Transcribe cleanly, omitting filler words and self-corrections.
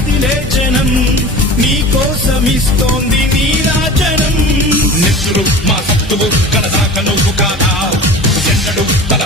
కదిలే జనం నీ కోసమిస్తోంది నీరాజనం. నెత్తురు మా సత్తువు కడదాక నువ్వు కాదా, ఎన్నడు తల